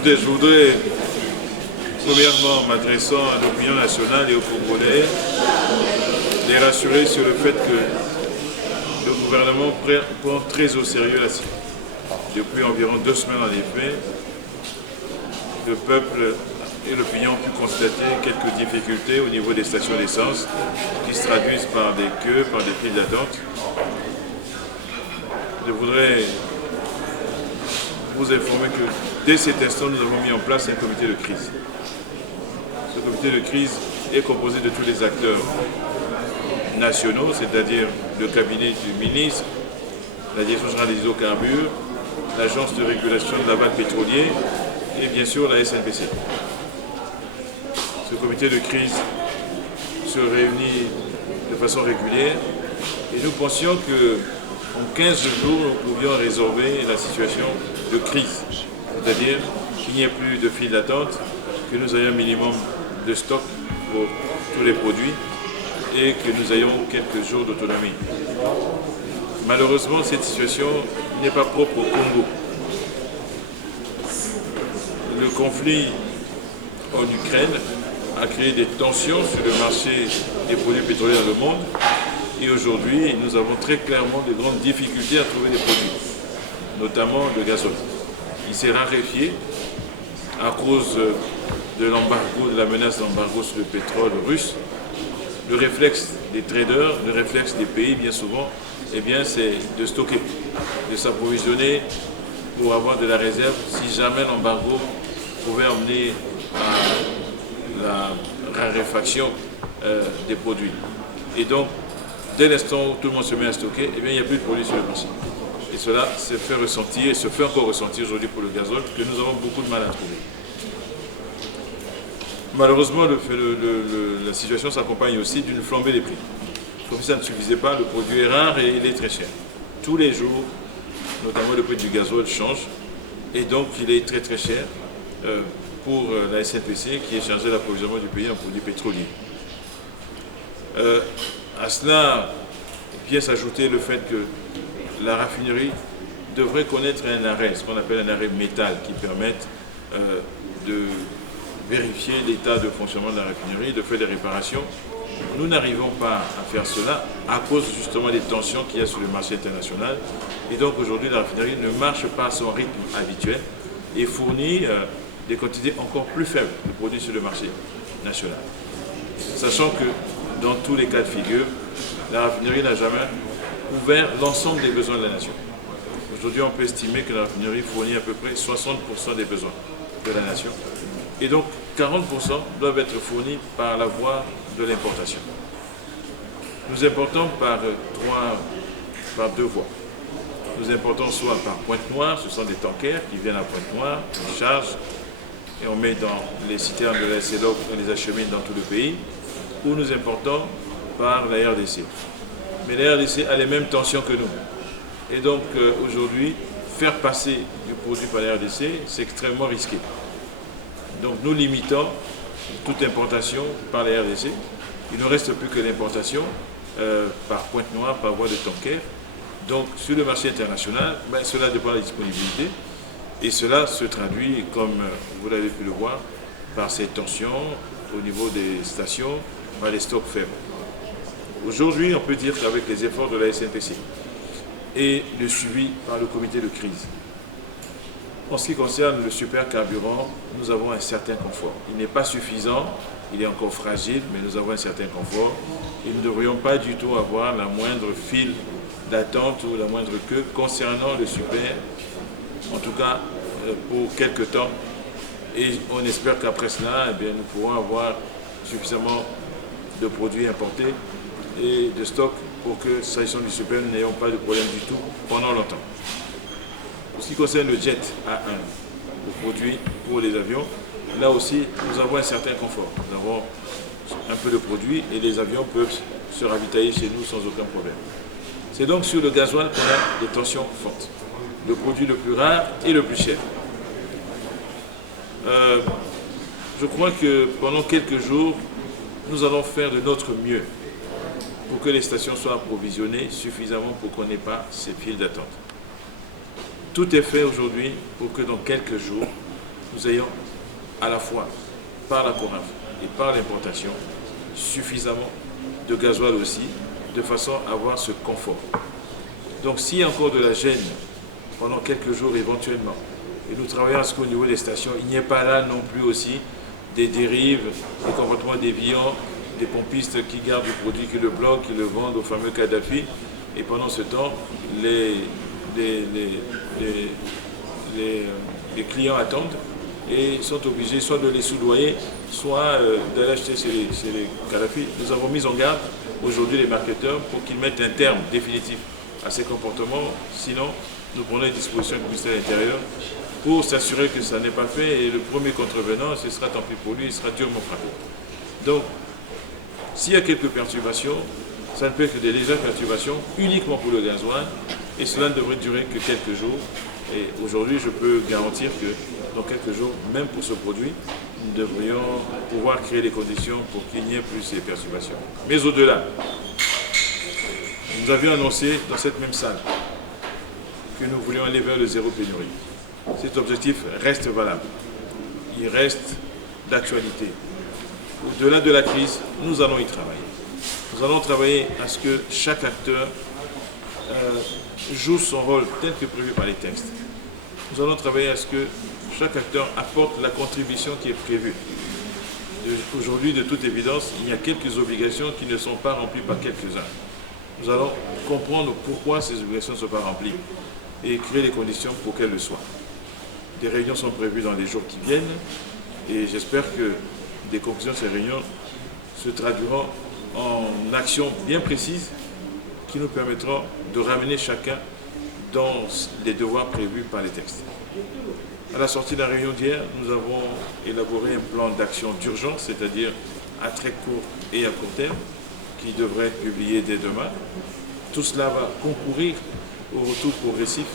Écoutez, je voudrais, premièrement, m'adressant à l'opinion nationale et aux Congolais, les rassurer sur le fait que le gouvernement prend très au sérieux la situation. Depuis environ 2 semaines, en effet, le peuple et l'opinion ont pu constater quelques difficultés au niveau des stations d'essence qui se traduisent par des queues, par des files d'attente. Je voudrais vous informer que dès cet instant, nous avons mis en place un comité de crise. Ce comité de crise est composé de tous les acteurs nationaux, c'est-à-dire le cabinet du ministre, la Direction générale des hydrocarbures, l'Agence de régulation de l'aval pétrolier et bien sûr la SNPC. Ce comité de crise se réunit de façon régulière et nous pensions qu'en 15 jours, nous pouvions résorber la situation de crise, c'est-à-dire qu'il n'y ait plus de file d'attente, que nous ayons un minimum de stock pour tous les produits et que nous ayons quelques jours d'autonomie. Malheureusement, cette situation n'est pas propre au Congo. Le conflit en Ukraine a créé des tensions sur le marché des produits pétroliers dans le monde et aujourd'hui, nous avons très clairement de grandes difficultés à trouver des produits, notamment le gazole. Il s'est raréfié à cause de l'embargo, de la menace d'embargo sur le pétrole russe. Le réflexe des traders, le réflexe des pays, bien souvent, eh bien, c'est de stocker, de s'approvisionner pour avoir de la réserve si jamais l'embargo pouvait emmener à la raréfaction des produits. Et donc, dès l'instant où tout le monde se met à stocker, eh bien, il n'y a plus de produits sur le marché. Et cela se fait ressentir, et se fait encore ressentir aujourd'hui pour le gazole, que nous avons beaucoup de mal à trouver. Malheureusement, la situation s'accompagne aussi d'une flambée des prix. Comme ça ne suffisait pas, le produit est rare et il est très cher. Tous les jours, notamment le prix du gazole change, et donc il est très très cher pour la SNPC qui est chargée de l'approvisionnement du pays en produits pétroliers. À cela vient s'ajouter le fait que la raffinerie devrait connaître un arrêt, ce qu'on appelle un arrêt métal, qui permette de vérifier l'état de fonctionnement de la raffinerie, de faire des réparations. Nous n'arrivons pas à faire cela à cause justement des tensions qu'il y a sur le marché international. Et donc aujourd'hui, la raffinerie ne marche pas à son rythme habituel et fournit des quantités encore plus faibles de produits sur le marché national. Sachant que dans tous les cas de figure, la raffinerie n'a jamais couvert l'ensemble des besoins de la nation. Aujourd'hui, on peut estimer que la raffinerie fournit à peu près 60% des besoins de la nation. Et donc, 40% doivent être fournis par la voie de l'importation. Nous importons par deux voies. Nous importons soit par Pointe-Noire, ce sont des tankers qui viennent à Pointe-Noire, on charge et on met dans les citernes de la SLO, on les achemine dans tout le pays, ou nous importons par la RDC. Mais la RDC a les mêmes tensions que nous. Et donc aujourd'hui, faire passer du produit par la RDC, c'est extrêmement risqué. Donc nous limitons toute importation par la RDC. Il ne reste plus que l'importation par Pointe-Noire, par voie de tanker. Donc sur le marché international, cela dépend de la disponibilité. Et cela se traduit, comme vous l'avez pu le voir, par ces tensions au niveau des stations, par les stocks faibles. Aujourd'hui, on peut dire qu'avec les efforts de la SNPC et le suivi par le comité de crise, en ce qui concerne le supercarburant, nous avons un certain confort. Il n'est pas suffisant, il est encore fragile, mais nous avons un certain confort. Et nous ne devrions pas du tout avoir la moindre file d'attente ou la moindre queue concernant le super, en tout cas pour quelque temps. Et on espère qu'après cela, eh bien, nous pourrons avoir suffisamment de produits importés et de stock pour que, s'agissant du super, nous n'ayons pas de problème du tout pendant longtemps. En ce qui concerne le jet A1, le produit pour les avions, là aussi, nous avons un certain confort. Nous avons un peu de produit et les avions peuvent se ravitailler chez nous sans aucun problème. C'est donc sur le gasoil qu'on a des tensions fortes. Le produit le plus rare et le plus cher. Je crois que pendant quelques jours, nous allons faire de notre mieux pour que les stations soient approvisionnées suffisamment pour qu'on n'ait pas ces files d'attente. Tout est fait aujourd'hui pour que dans quelques jours, nous ayons à la fois par la CORAF et par l'importation suffisamment de gasoil aussi, de façon à avoir ce confort. Donc s'il y a encore de la gêne pendant quelques jours éventuellement, et nous travaillons à ce qu'au niveau des stations, il n'y ait pas là non plus aussi des dérives, des comportements déviants, des pompistes qui gardent du produit, qui le bloquent, qui le vendent au fameux Kadhafi, et pendant ce temps, les clients attendent et sont obligés soit de les soudoyer, soit d'aller acheter chez les Kadhafi. Nous avons mis en garde aujourd'hui les marketeurs pour qu'ils mettent un terme définitif à ces comportements, sinon nous prenons les dispositions du ministère de l'Intérieur pour s'assurer que ça n'est pas fait, et le premier contrevenant, ce sera tant pis pour lui, il sera durement frappé. Donc, s'il y a quelques perturbations, ça ne peut être que des légères perturbations uniquement pour le gasoil, et cela ne devrait durer que quelques jours. Et aujourd'hui, je peux garantir que dans quelques jours, même pour ce produit, nous devrions pouvoir créer les conditions pour qu'il n'y ait plus ces perturbations. Mais au-delà, nous avions annoncé dans cette même salle que nous voulions aller vers le zéro pénurie. Cet objectif reste valable, il reste d'actualité. Au-delà de la crise, nous allons y travailler. Nous allons travailler à ce que chaque acteur joue son rôle tel que prévu par les textes. Nous allons travailler à ce que chaque acteur apporte la contribution qui est prévue. Aujourd'hui, de toute évidence, il y a quelques obligations qui ne sont pas remplies par quelques-uns. Nous allons comprendre pourquoi ces obligations ne sont pas remplies et créer les conditions pour qu'elles le soient. Des réunions sont prévues dans les jours qui viennent, et j'espère que des conclusions de ces réunions se traduiront en actions bien précises qui nous permettront de ramener chacun dans les devoirs prévus par les textes. À la sortie de la réunion d'hier, nous avons élaboré un plan d'action d'urgence, c'est-à-dire à très court et à court terme, qui devrait être publié dès demain. Tout cela va concourir au retour progressif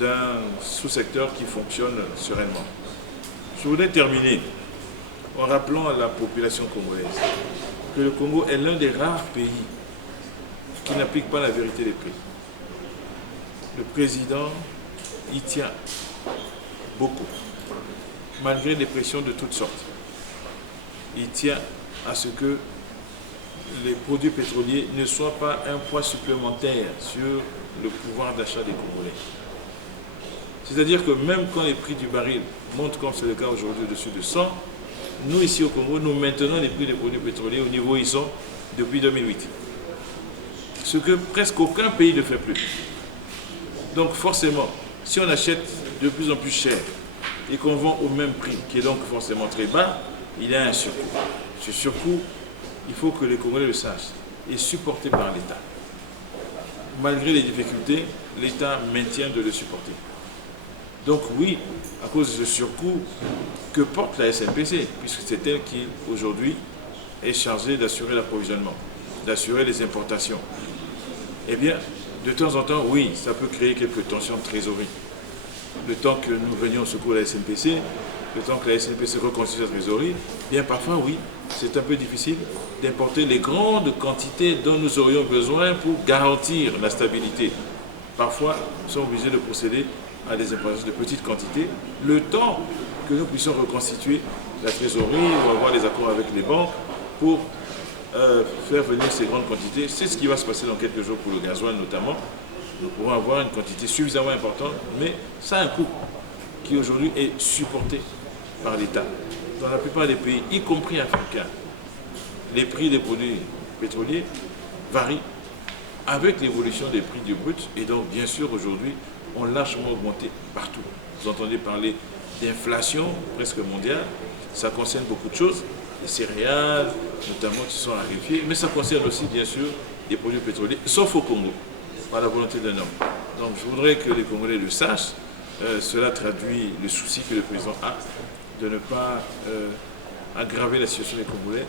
d'un sous-secteur qui fonctionne sereinement. Je voudrais terminer en rappelant à la population congolaise que le Congo est l'un des rares pays qui n'applique pas la vérité des prix. Le président y tient beaucoup, malgré des pressions de toutes sortes. Il tient à ce que les produits pétroliers ne soient pas un poids supplémentaire sur le pouvoir d'achat des Congolais. C'est-à-dire que même quand les prix du baril montent, comme c'est le cas aujourd'hui, au-dessus de 100, nous ici au Congo, nous maintenons les prix des produits pétroliers au niveau où ils sont depuis 2008. Ce que presque aucun pays ne fait plus. Donc forcément, si on achète de plus en plus cher et qu'on vend au même prix, qui est donc forcément très bas, il y a un surcoût. Ce surcoût, il faut que les Congolais le sachent, est supporté par l'État. Malgré les difficultés, l'État maintient de le supporter. Donc oui, à cause de ce surcoût, que porte la SNPC, puisque c'est elle qui, aujourd'hui, est chargée d'assurer l'approvisionnement, d'assurer les importations. Eh bien, de temps en temps, oui, ça peut créer quelques tensions de trésorerie. Le temps que nous venions au secours de la SNPC, le temps que la SNPC reconstitue sa trésorerie, bien parfois, oui, c'est un peu difficile d'importer les grandes quantités dont nous aurions besoin pour garantir la stabilité. Parfois, nous sommes obligés de procéder à des importations de petites quantités, le temps que nous puissions reconstituer la trésorerie ou avoir des accords avec les banques pour faire venir ces grandes quantités. C'est ce qui va se passer dans quelques jours pour le gasoil notamment. Nous pourrons avoir une quantité suffisamment importante, mais ça a un coût qui aujourd'hui est supporté par l'État. Dans la plupart des pays, y compris africains, les prix des produits pétroliers varient avec l'évolution des prix du brut, et donc bien sûr aujourd'hui ont largement augmenté partout. Vous entendez parler d'inflation presque mondiale, ça concerne beaucoup de choses, les céréales notamment qui sont raréfiées, mais ça concerne aussi bien sûr les produits pétroliers, sauf au Congo, par la volonté d'un homme. Donc je voudrais que les Congolais le sachent, cela traduit le souci que le président a de ne pas aggraver la situation des Congolais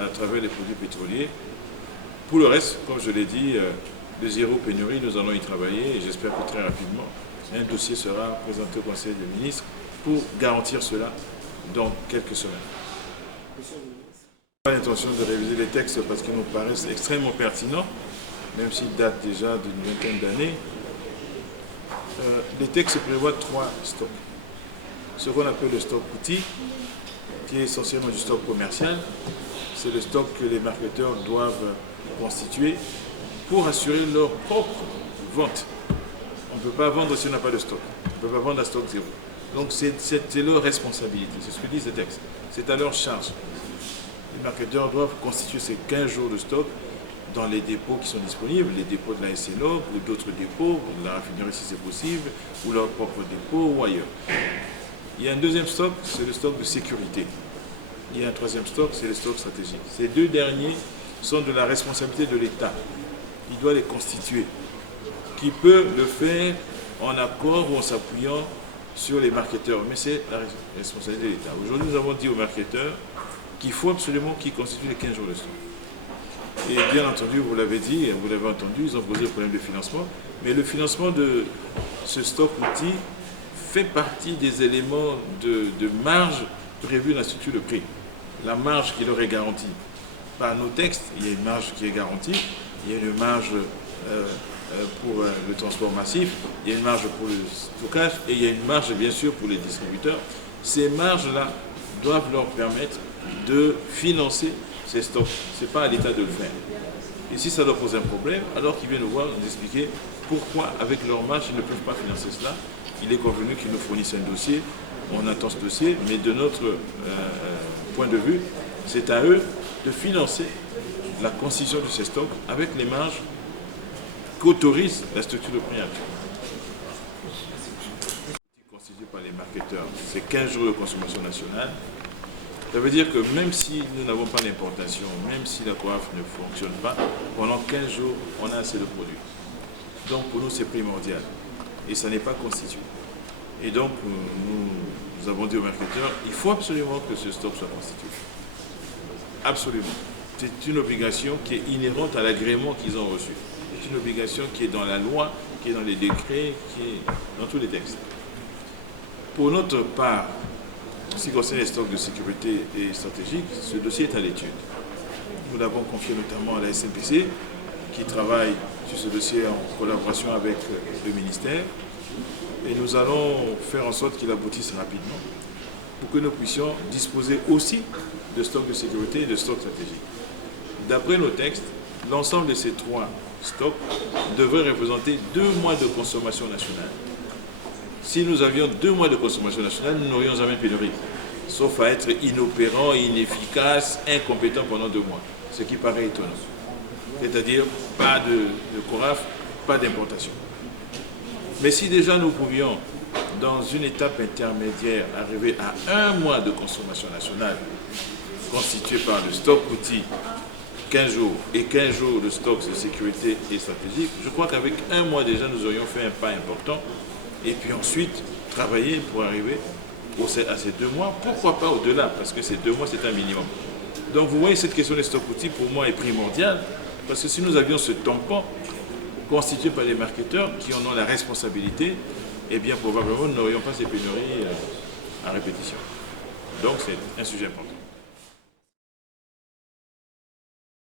à travers les produits pétroliers. Pour le reste, comme je l'ai dit, le zéro pénurie, nous allons y travailler et j'espère que très rapidement, un dossier sera présenté au Conseil des ministres pour garantir cela dans quelques semaines. Pas l'intention de réviser les textes parce qu'ils nous paraissent extrêmement pertinents, même s'ils datent déjà d'une vingtaine d'années. Les textes prévoient 3 stocks. ce qu'on appelle le stock outil, qui est essentiellement du stock commercial. C'est le stock que les marketeurs doivent constituer pour assurer leur propre vente. On ne peut pas vendre si on n'a pas de stock. On ne peut pas vendre à stock zéro. Donc c'est leur responsabilité, c'est ce que disent les textes. C'est à leur charge. Les marketeurs doivent constituer ces 15 jours de stock dans les dépôts qui sont disponibles, les dépôts de la SLOG ou d'autres dépôts, de la raffinerie si c'est possible, ou leur propre dépôt ou ailleurs. Il y a un deuxième stock, c'est le stock de sécurité. Il y a un troisième stock, c'est le stock stratégique. Ces deux derniers sont de la responsabilité de l'État. Il doit les constituer. Qui peut le faire en accord ou en s'appuyant sur les marketeurs. Mais c'est la responsabilité de l'État. Aujourd'hui, nous avons dit aux marketeurs qu'il faut absolument qu'ils constituent les 15 jours de stock. Et bien entendu, vous l'avez dit, vous l'avez entendu, ils ont posé le problème de financement. Mais le financement de ce stock outil fait partie des éléments de marge prévus dans la structure de prix. La marge qui leur est garantie par nos textes, il y a une marge qui est garantie, il y a une marge pour le transport massif, il y a une marge pour le stockage et il y a une marge bien sûr pour les distributeurs. Ces marges-là doivent leur permettre de financer ces stocks. Ce n'est pas à l'État de le faire. Et si ça leur pose un problème, alors qu'ils viennent nous voir, nous expliquer pourquoi avec leur marge ils ne peuvent pas financer cela. Il est convenu qu'ils nous fournissent un dossier, on attend ce dossier, mais de notre point de vue, c'est à eux de financer la constitution de ces stocks avec les marges qu'autorise la structure de prix actuelle. Constitué par les marketeurs, c'est 15 jours de consommation nationale. Ça veut dire que même si nous n'avons pas d'importation, même si la coiffe ne fonctionne pas, pendant 15 jours, on a assez de produits. Donc pour nous, c'est primordial. Et ça n'est pas constitué. Et donc, nous avons dit aux marketeurs, il faut absolument que ce stock soit constitué. Absolument. C'est une obligation qui est inhérente à l'agrément qu'ils ont reçu. C'est une obligation qui est dans la loi, qui est dans les décrets, qui est dans tous les textes. Pour notre part, en ce qui concerne les stocks de sécurité et stratégique, ce dossier est à l'étude. Nous l'avons confié notamment à la SNPC, qui travaille sur ce dossier en collaboration avec le ministère. Et nous allons faire en sorte qu'il aboutisse rapidement pour que nous puissions disposer aussi de stocks de sécurité et de stocks stratégiques. D'après nos textes, l'ensemble de ces trois stocks devrait représenter 2 mois de consommation nationale. Si nous avions 2 mois de consommation nationale, nous n'aurions jamais pénurie, sauf à être inopérant, inefficace, incompétent pendant 2 mois, ce qui paraît étonnant. C'est-à-dire pas de CORAF, pas d'importation. Mais si déjà nous pouvions, dans une étape intermédiaire, arriver à 1 mois de consommation nationale, constitué par le stock outil 15 jours et 15 jours de stocks de sécurité et stratégique, je crois qu'avec 1 mois déjà, nous aurions fait un pas important. Et puis ensuite, travailler pour arriver à ces 2 mois, pourquoi pas au-delà, parce que ces 2 mois, c'est un minimum. Donc vous voyez, cette question des stocks outils, pour moi, est primordiale, parce que si nous avions ce tampon constitué par les marketeurs qui en ont la responsabilité, eh bien probablement, nous n'aurions pas ces pénuries à répétition. Donc c'est un sujet important.